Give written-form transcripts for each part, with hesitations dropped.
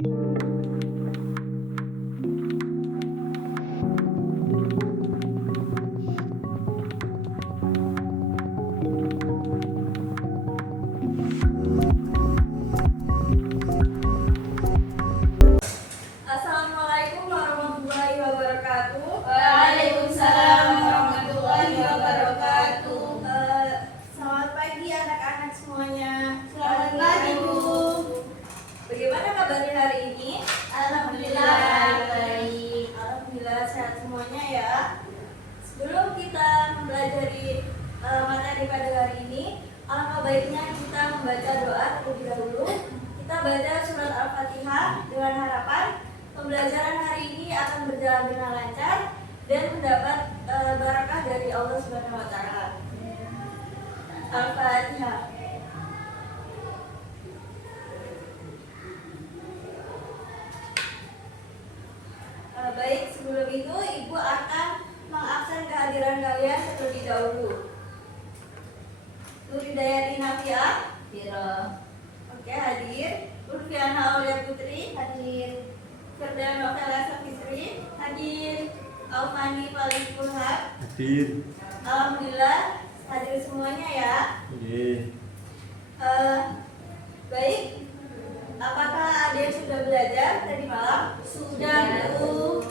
Assalamualaikum warahmatullahi wabarakatuh. Waalaikumsalam warahmatullahi wabarakatuh. Selamat pagi anak-anak semuanya. Selamat pagi, Bu. Bagaimana kabarnya hari ini? Alhamdulillah baik. Alhamdulillah sehat semuanya ya. Sebelum kita mempelajari materi pada hari ini, alangkah baiknya kita membaca doa terlebih dahulu. Kita baca surat Al-Fatihah dengan harapan pembelajaran hari ini akan berjalan dengan lancar dan mendapat barakah dari Allah Subhanahu wa taala. Al-Fatihah. Baik, sebelum itu Ibu akan mengabsen kehadiran kalian terlebih dahulu. Nuridayati Nafiah, Biro. oke, hadir. Urfiana Aulia Putri, Hadir. Firda Novela Safitri, hadir. Alfani Paling Kulhab, Hadir. alhamdulillah hadir semuanya ya. Oke. Baik, apakah ada yang sudah belajar tadi malam? Sudah, Bu.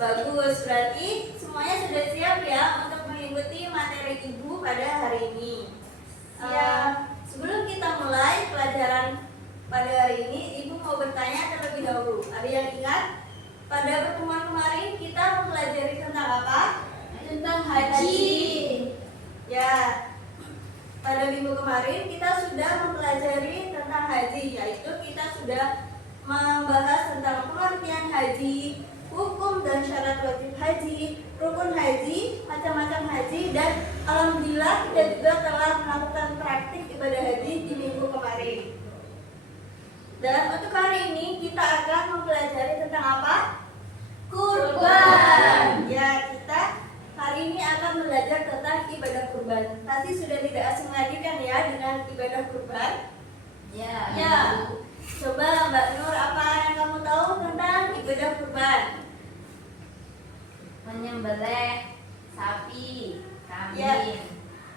Bagus, berarti semuanya sudah siap ya untuk mengikuti materi Ibu pada hari ini. Sebelum kita mulai pelajaran pada hari ini, Ibu mau bertanya terlebih dahulu. Ada yang ingat? Pada pertemuan kemarin kita mempelajari tentang apa? Tentang haji. Ya, pada minggu kemarin kita sudah mempelajari tentang haji, yaitu kita sudah membahas tentang pengertian haji, hukum dan syarat wajib haji, rukun haji, macam-macam haji, dan alhamdulillah kita juga telah melakukan praktik ibadah haji di minggu kemarin. Dan untuk hari ini kita akan mempelajari tentang apa? Kurban. Ya, kita hari ini akan belajar tentang ibadah kurban. Pasti sudah tidak asing lagi kan ya dengan ibadah kurban? Ya. Ya. Coba Mbak Nur, apa yang kamu tahu tentang ibadah kurban? Menyembelih sapi, kambing. Ya.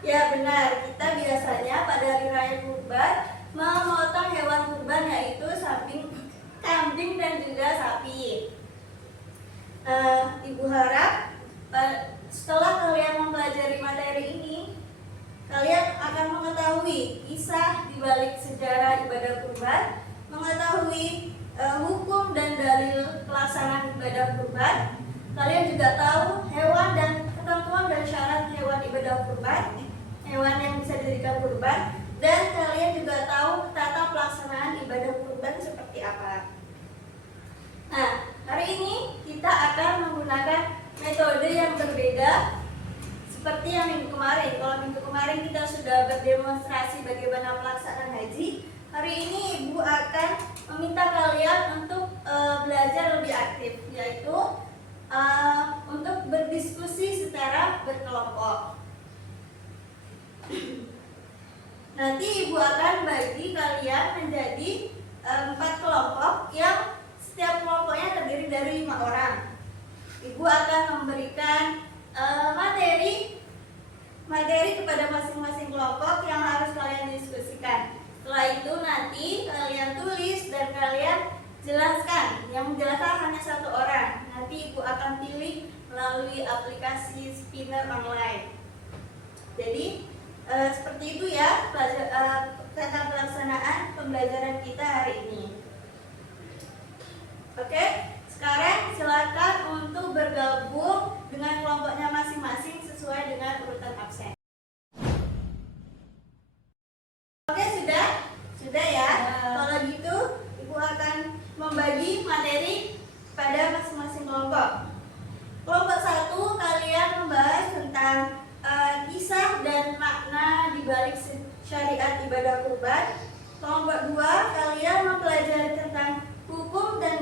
Ya benar, kita biasanya pada hari raya kurban memotong hewan kurban, yaitu kambing dan juga sapi. Ibu harap setelah kalian mempelajari materi ini, kalian akan mengetahui kisah di balik sejarah ibadah kurban, mengetahui hukum dan dalil pelaksanaan ibadah kurban. Kalian juga tahu hewan dan ketentuan dan syarat hewan ibadah kurban, hewan yang bisa dijadikan kurban, dan kalian juga tahu tata pelaksanaan ibadah kurban seperti apa. Nah, hari ini kita akan menggunakan metode yang berbeda seperti yang minggu kemarin. Kalau minggu kemarin kita sudah berdemonstrasi bagaimana pelaksanaan haji, hari ini Ibu akan meminta kalian untuk belajar lebih aktif, yaitu untuk berdiskusi secara berkelompok. Nanti Ibu akan bagi kalian menjadi 4 kelompok yang setiap kelompoknya terdiri dari 5 orang. Ibu akan memberikan materi kepada masing-masing kelompok yang harus kalian diskusikan. Setelah itu nanti kalian tulis dan kalian jelaskan. Yang menjelaskan hanya 1 orang. Nanti Ibu akan pilih melalui aplikasi Spinner online. Jadi seperti itu ya tentang pelaksanaan pembelajaran kita hari ini. Oke, sekarang silakan untuk bergabung dengan kelompoknya masing-masing sesuai dengan urutan absen. Oke, sudah ya. Kalau gitu, Ibu akan membagi materi pada masing-masing kelompok. Kelompok 1 kalian membahas tentang kisah dan makna di balik syariat ibadah kurban. Kelompok 2 kalian mempelajari tentang hukum dan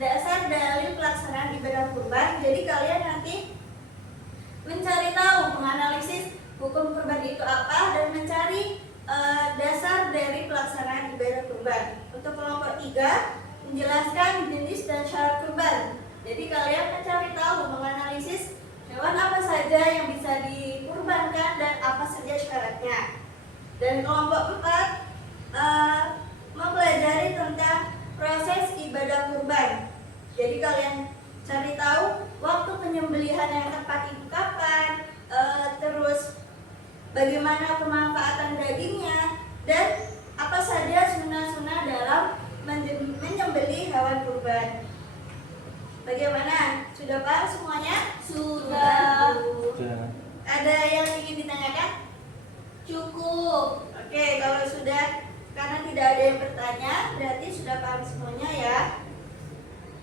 dasar dalil pelaksanaan ibadah kurban. Jadi kalian nanti mencari tahu, menganalisis hukum kurban itu apa, dan mencari 3 menjelaskan jenis dan syarat kurban. Jadi kalian mencari tahu, menganalisis hewan apa saja yang bisa dikurbankan dan apa saja syaratnya. Dan kelompok 4 mempelajari tentang proses ibadah kurban. Jadi kalian cari tahu waktu penyembelihan yang tepat itu kapan, terus bagaimana pemanfaatan dagingnya, dan apa saja sunnah-sunnah dalam menyembelih hewan kurban. Bagaimana? Sudah paham semuanya? Sudah. Ada yang ingin ditanyakan? Cukup. Oke, kalau sudah, karena tidak ada yang bertanya, berarti sudah paham semuanya ya.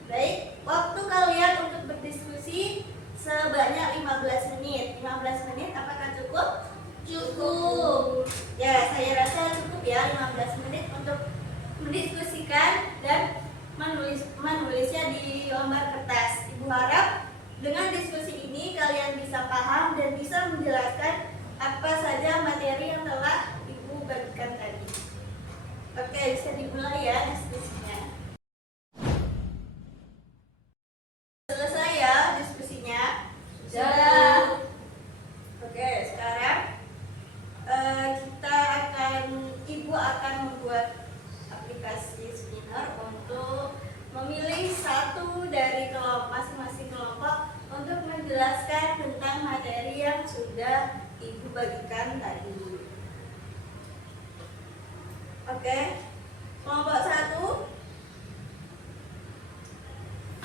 Baik, waktu kalian untuk berdiskusi sebanyak 15 menit. 15 menit apakah cukup? Cukup. Ya, saya rasa cukup ya 15 menit untuk mendiskusikan dan menulisnya di lembar kertas. Ibu harap dengan diskusi ini kalian bisa paham dan bisa menjelaskan apa saja materi yang telah Ibu bagikan tadi. Oke, bisa dimulai ya diskusinya. Selesai ya diskusinya? Sudah. Oke, sekarang Ibu akan membuat aplikasi seminar untuk memilih satu dari masing-masing kelompok untuk menjelaskan tentang materi yang sudah Ibu bagikan tadi. Oke, kelompok 1,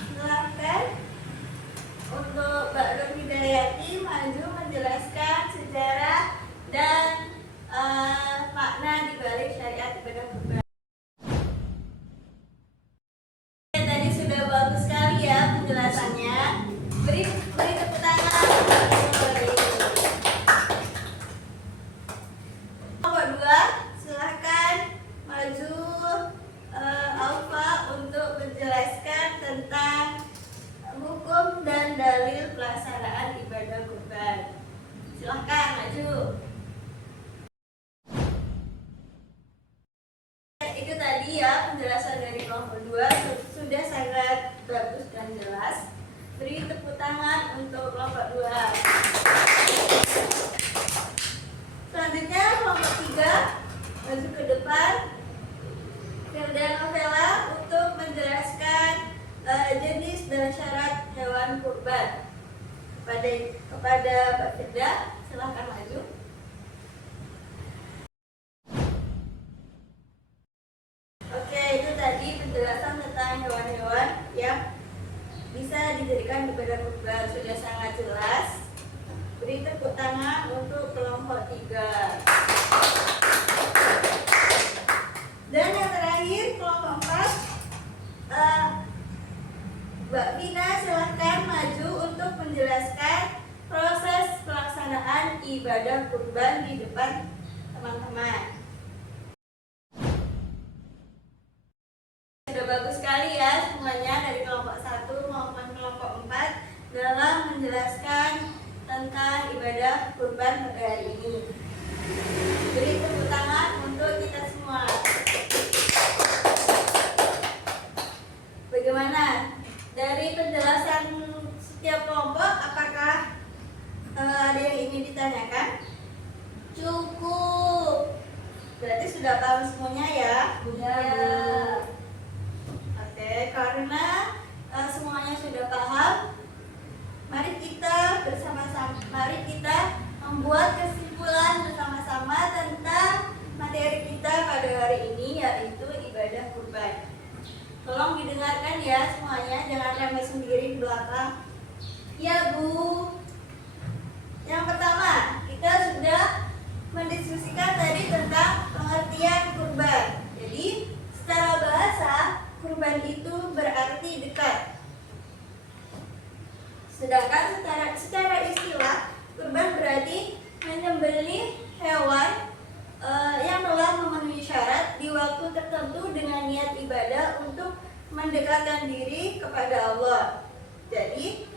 silakan untuk Mbak Nur Hidayati maju menjelaskan sejarah dan makna dibalik syariat ibadah kurban. Tadi sudah bagus sekali ya penjelasannya. Beri tepuk tangan. Kelompok 2, silahkan maju Alfa untuk menjelaskan tentang hukum dan dalil pelaksanaan ibadah kurban. Silahkan maju. Itu tadi ya penjelasan dari kelompok 2 sudah sangat bagus dan jelas. Beri tepuk tangan untuk kelompok 2. Selanjutnya kelompok 3 maju ke depan. Firda Novela untuk menjelaskan jenis dan syarat hewan kurban. Kepada Mbak Firda, silahkan maju. Oke, itu tadi penjelasan tentang hewan-hewan yang bisa dijadikan ibadah kurban. Sudah sangat jelas. Beri tepuk tangan untuk kelompok 3. Dan yang terakhir kelompok 4, Mbak Vina silahkan maju untuk menjelaskan proses pelaksanaan ibadah kurban di depan teman-teman. Sudah bagus sekali ya semuanya dari kelompok 1 maupun kelompok 4 dalam menjelaskan tentang ibadah kurban pada hari ini. Beri tepuk tangan untuk kita semua. Bagaimana? Dari penjelasan setiap kelompok, apakah ada yang ingin ditanyakan? Cukup. Berarti sudah paham semuanya ya? Sudah. Oke, karena semuanya sudah paham, mari kita membuat kesimpulan bersama-sama tentang materi kita pada hari ini, yaitu ibadah kurban. Tolong didengarkan ya semuanya, jangan rame sendiri di belakang. Ya Bu. Yang pertama, kita sudah mendiskusikan tadi tentang pengertian kurban. Jadi, secara bahasa, kurban itu berarti dekat. Sedangkan secara istilah, kurban berarti menyembelih hewan yang telah memenuhi syarat di waktu tertentu dengan niat ibadah untuk mendekatkan diri kepada Allah. Jadi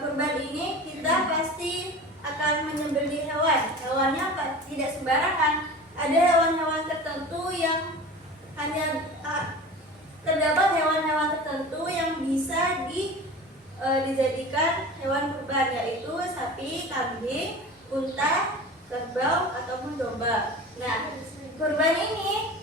kurban ini kita pasti akan menyembelih hewan. Hewannya apa? Tidak sembarangan. Ada hewan-hewan tertentu yang hanya terdapat hewan-hewan tertentu yang bisa dijadikan hewan kurban, yaitu sapi, kambing, unta, kerbau ataupun domba. Nah, kurban ini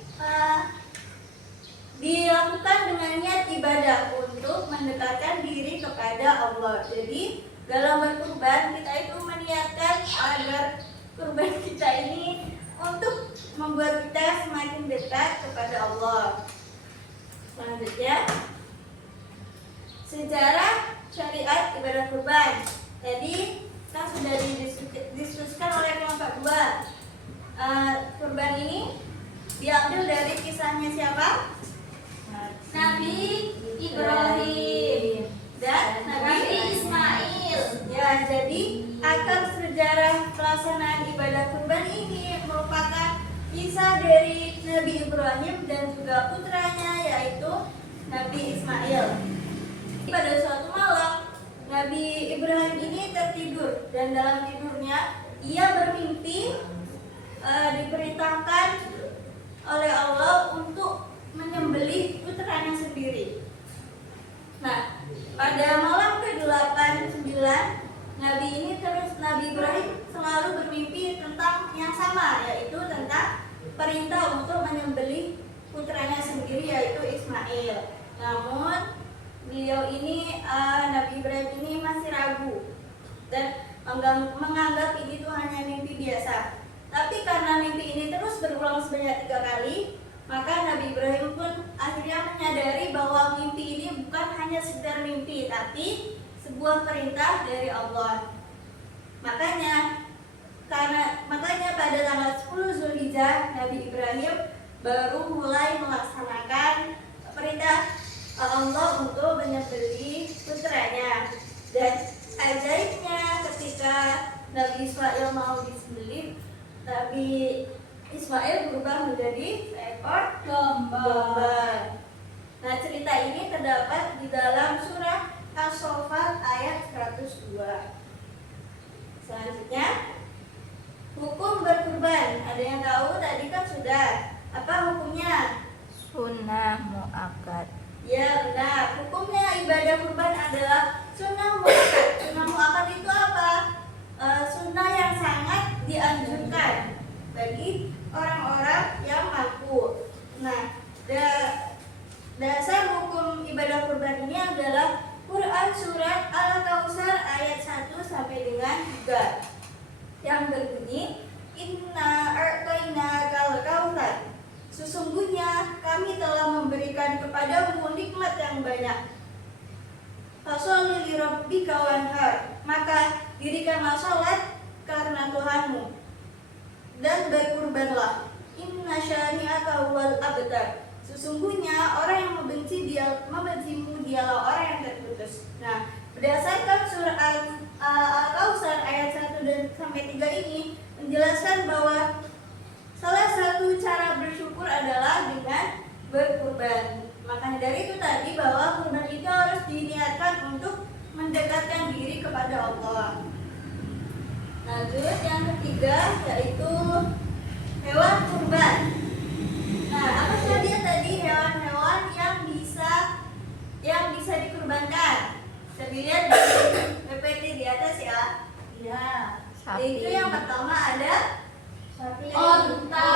dilakukan dengan niat ibadah untuk mendekatkan diri kepada Allah. Jadi dalam berkurban kita itu meniatkan agar kurban kita ini untuk membuat kita semakin dekat kepada Allah. Selanjutnya, sejarah syariat ibadah kurban. Tadi kan sudah didiskusikan oleh kelompok 2. Kurban ini diambil dari kisahnya siapa? Nabi Ibrahim Dan Nabi Ismail. Ya, jadi akar sejarah pelaksanaan ibadah kurban ini merupakan kisah dari Nabi Ibrahim dan juga putranya, yaitu Nabi Ismail. Pada suatu malam, Nabi Ibrahim ini tertidur, dan dalam tidurnya ia bermimpi diperintahkan oleh Allah untuk menyembelih putranya sendiri. Nah, pada malam ke-8-9, Nabi Ibrahim selalu bermimpi tentang yang sama, yaitu tentang perintah untuk menyembelih putranya sendiri, yaitu Ismail. Namun beliau ini, Nabi Ibrahim ini masih ragu dan menganggap ini tuh hanya mimpi biasa. Tapi karena mimpi ini terus berulang sebanyak 3 kali, maka Nabi Ibrahim pun akhirnya menyadari bahwa mimpi ini bukan hanya sekedar mimpi, tapi sebuah perintah dari Allah. Makanya pada tanggal 10 Zulhijjah, Nabi Ibrahim baru mulai melaksanakan perintah Allah untuk menyembelih putranya. Dan ajaibnya, ketika Nabi Ismail mau disembelih, Nabi Ismail berubah menjadi seekor domba. Nah, cerita ini terdapat di dalam surah As-Saffat ayat 102. Selanjutnya, hukum berkurban. Ada yang tahu? Tadi kan sudah. Apa hukumnya? Sunnah muakkad. Ya, benar. Hukumnya ibadah kurban adalah sunnah muakkad. Sunnah muakkad itu apa? Sunnah yang sangat dianjurkan bagi orang-orang yang mampu. Nah, dasar hukum ibadah kurban ini adalah Quran surat Al-Kautsar ayat 1 sampai dengan 3 yang berbunyi, Inna a'tainakal kautsar. Sesungguhnya kami telah memberikan kepadamu nikmat yang banyak. Fasholli li rabbika wanhar. Maka dirikanlah salat karena Tuhanmu dan berkurbanlah. Inna syani'aka huwal abtar. Sesungguhnya orang yang membencimu dialah orang yang terputus. Nah, berdasarkan surah Al-Kautsar ayat 1 dan sampai 3 ini menjelaskan bahwa salah satu cara bersyukur adalah dengan berkurban. Makanya dari itu tadi bahwa kurban itu harus diniatkan untuk mendekatkan diri kepada Allah. Lanjut yang ketiga, yaitu hewan kurban. Nah, apa saja tadi hewan-hewan yang bisa dikurbankan? Bisa dilihat di PPT di atas ya. Ya. Sapi. Itu yang pertama ada sapi, Onta.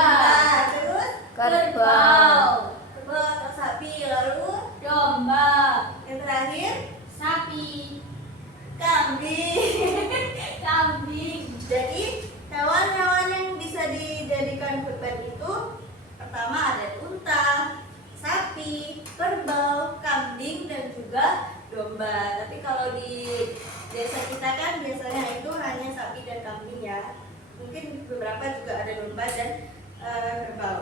terus Kerbau. kerbau atau sapi, lalu Domba. yang terakhir Sapi. kambing. Kambing. Jadi hewan-hewan yang bisa dijadikan kurban itu pertama ada unta, sapi, kerbau, kambing, dan juga domba. Tapi kalau di desa kita kan biasanya itu hanya sapi dan kambing ya. Mungkin beberapa juga ada domba dan kerbau.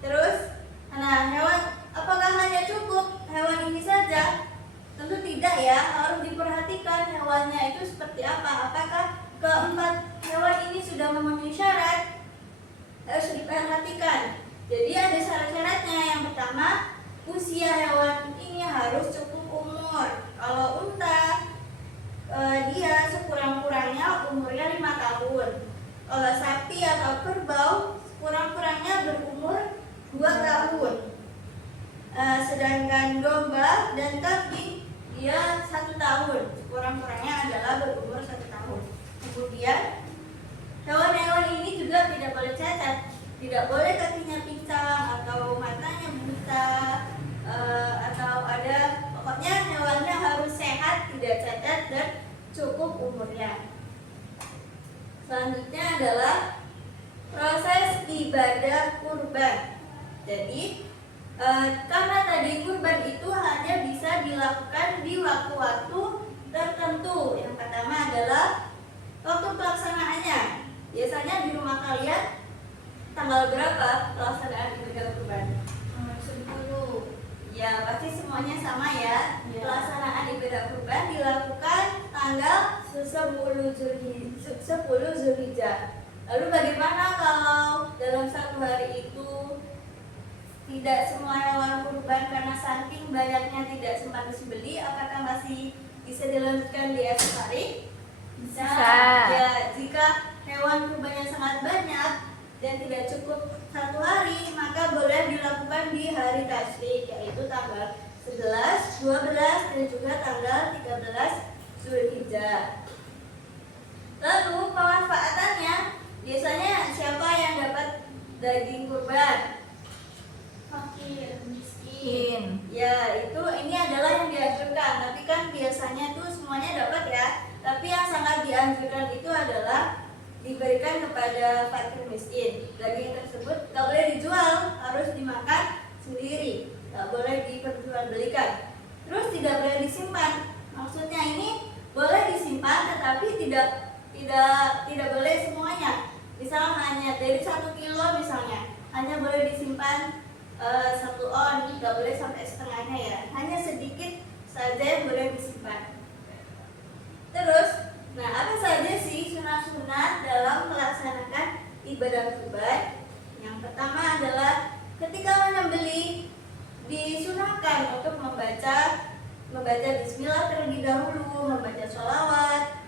Terus, nah hewan, apakah hanya cukup hewan ini saja? Tentu tidak ya, harus diperhatikan hewannya itu seperti apa. Apakah keempat hewan ini sudah memenuhi syarat? Harus diperhatikan. Jadi ada syarat-syaratnya. Yang pertama, usia hewan ini harus cukup umur. Kalau unta, dia sekurang-kurangnya umurnya 5 tahun. Kalau sapi atau kerbau, sekurang-kurangnya berumur 2 tahun. dan kambing dia 1 tahun, kurang-kurangnya adalah berumur 1 tahun. Kemudian hewan-hewan ini juga tidak boleh cacat, tidak boleh kakinya pincang atau matanya buta, atau ada, pokoknya hewannya harus sehat, tidak cacat dan cukup umurnya. Selanjutnya adalah proses ibadah kurban. Jadi karena tadi kurban itu hanya bisa dilakukan di waktu-waktu tertentu. Yang pertama adalah waktu pelaksanaannya. Biasanya di rumah kalian tanggal berapa pelaksanaan ibadah kurban? 10. Ya, pasti semuanya sama ya. Ya. Pelaksanaan ibadah kurban dilakukan tanggal 10 Zulhijjah. Lalu bagaimana kalau dalam 1 hari itu tidak semua hewan kurban karena saking banyaknya tidak sempat disembeli, apakah masih bisa dilanjutkan di esok hari? Bisa. Ya, jika hewan kurbannya sangat banyak dan tidak cukup 1 hari, maka boleh dilakukan di hari tasyrik, yaitu tanggal 11, 12, dan juga tanggal 13 Zulhijjah. Lalu pemanfaatannya, biasanya siapa yang dapat daging kurban? Fakir, miskin. Ya, ini adalah yang dianjurkan. Tapi kan biasanya tuh semuanya dapat ya. Tapi yang sangat dianjurkan itu adalah diberikan kepada fakir miskin. Daging tersebut tak boleh dijual, harus dimakan sendiri, tak boleh diperjualbelikan. Terus tidak boleh disimpan. Maksudnya ini boleh disimpan, tetapi tidak boleh semuanya. Misal hanya dari 1 kilo misalnya, hanya boleh disimpan 1 on, tidak boleh sampai setengahnya ya. Hanya sedikit saja yang boleh disimpan. Terus, nah apa saja sih sunat-sunat dalam melaksanakan ibadah kurban? Yang pertama adalah ketika menyembelih disunahkan untuk membaca bismillah terlebih dahulu, membaca sholawat,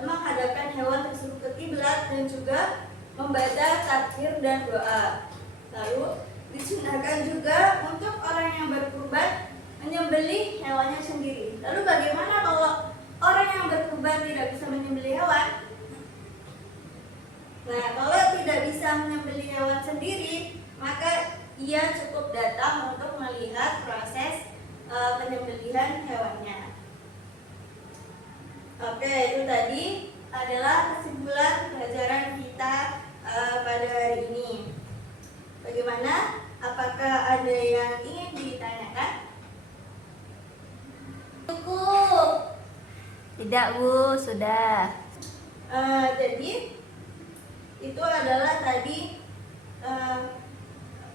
menghadapkan hewan tersebut ke kiblat, dan juga membaca takbir dan doa. Lalu disunahkan juga untuk orang yang berkurban menyembelih hewannya sendiri. Lalu bagaimana kalau orang yang berkurban tidak bisa menyembelih hewan? Nah, kalau tidak bisa menyembelih hewan sendiri, maka ia cukup datang untuk melihat proses penyembelihan hewannya. Oke, itu tadi adalah kesimpulan pelajaran kita pada hari ini. Bagaimana? Apakah ada yang ingin ditanyakan? Cukup. Tidak, Bu, sudah. Jadi itu adalah tadi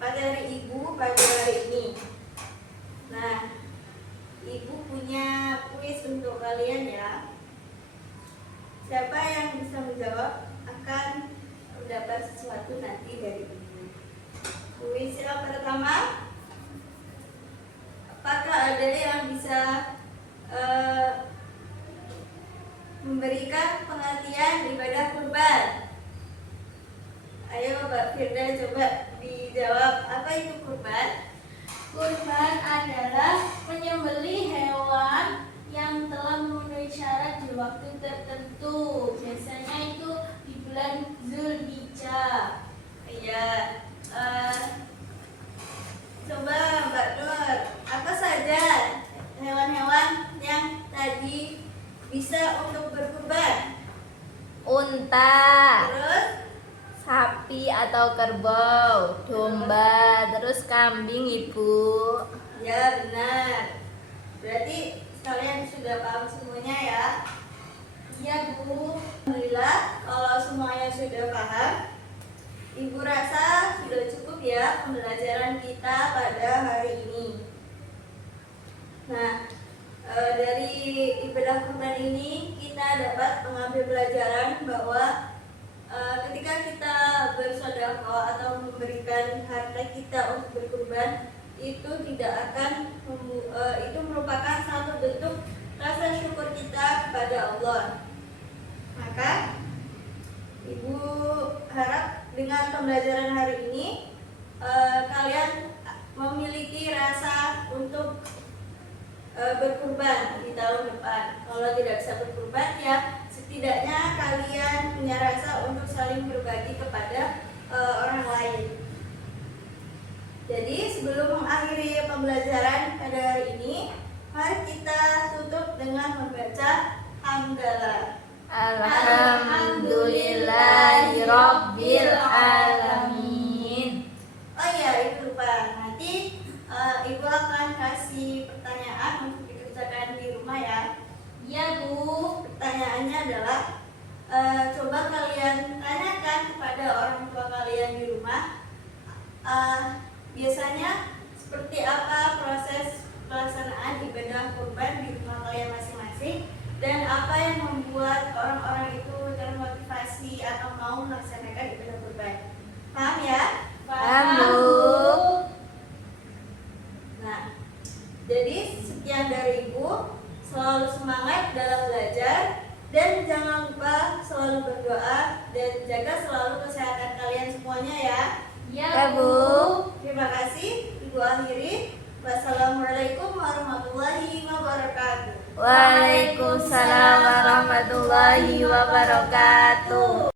materi Ibu pada hari ini. Nah, Ibu punya kuis untuk kalian ya. Siapa yang bisa menjawab akan mendapat sesuatu nanti dari Ibu. Kuis yang pertama, apakah ada yang bisa memberikan pengertian ibadah kurban? Ayo Mbak Firda coba dijawab, apa itu kurban? Kurban adalah menyembelih hewan yang telah memenuhi syarat di waktu tertentu. Biasanya itu di bulan Zulhijjah. Iya. Coba Mbak Nur, apa saja hewan-hewan yang tadi bisa untuk berkurban? Unta, Terus? sapi atau kerbau, domba, terus kambing, Ibu. Ya benar. Berarti kalian sudah paham semuanya ya? Iya, Bu. Alhamdulillah, kalau semuanya sudah paham, Ibu rasa sudah cukup ya pembelajaran kita pada hari ini. Nah, dari ibadah kurban ini kita dapat mengambil pelajaran bahwa ketika kita bersedekah atau memberikan harta kita untuk berkurban, itu tidak akan itu merupakan satu bentuk rasa syukur kita kepada Allah. Maka Ibu harap dengan pembelajaran hari ini kalian memiliki rasa untuk berkurban di tahun depan. Kalau tidak bisa berkurban ya setidaknya kalian punya rasa untuk saling berbagi kepada orang lain. Jadi sebelum mengakhiri pembelajaran pada hari ini, mari kita tutup dengan membaca hamdalah. Alhamdulillahirabbil alamin. Oh iya, itu lupa. Nanti Ibu akan kasih pertanyaan untuk dikerjakan di rumah ya. Iya Bu. Pertanyaannya adalah coba kalian tanyakan kepada orang tua kalian di rumah biasanya seperti apa proses pelaksanaan ibadah kurban di rumah kalian masing-masing, dan apa yang membuat orang-orang itu termotivasi atau mau melaksanakan ibadah kurban. Paham ya? Paham, Bu. Nah, jadi sekian dari Ibu. Selalu semangat dalam belajar dan jangan lupa selalu berdoa dan jaga selalu kesehatan kalian semuanya ya. Ya, Bu. Terima kasih. Ibu akhiri. Wassalamualaikum warahmatullahi wabarakatuh. Waalaikumsalam warahmatullahi wabarakatuh.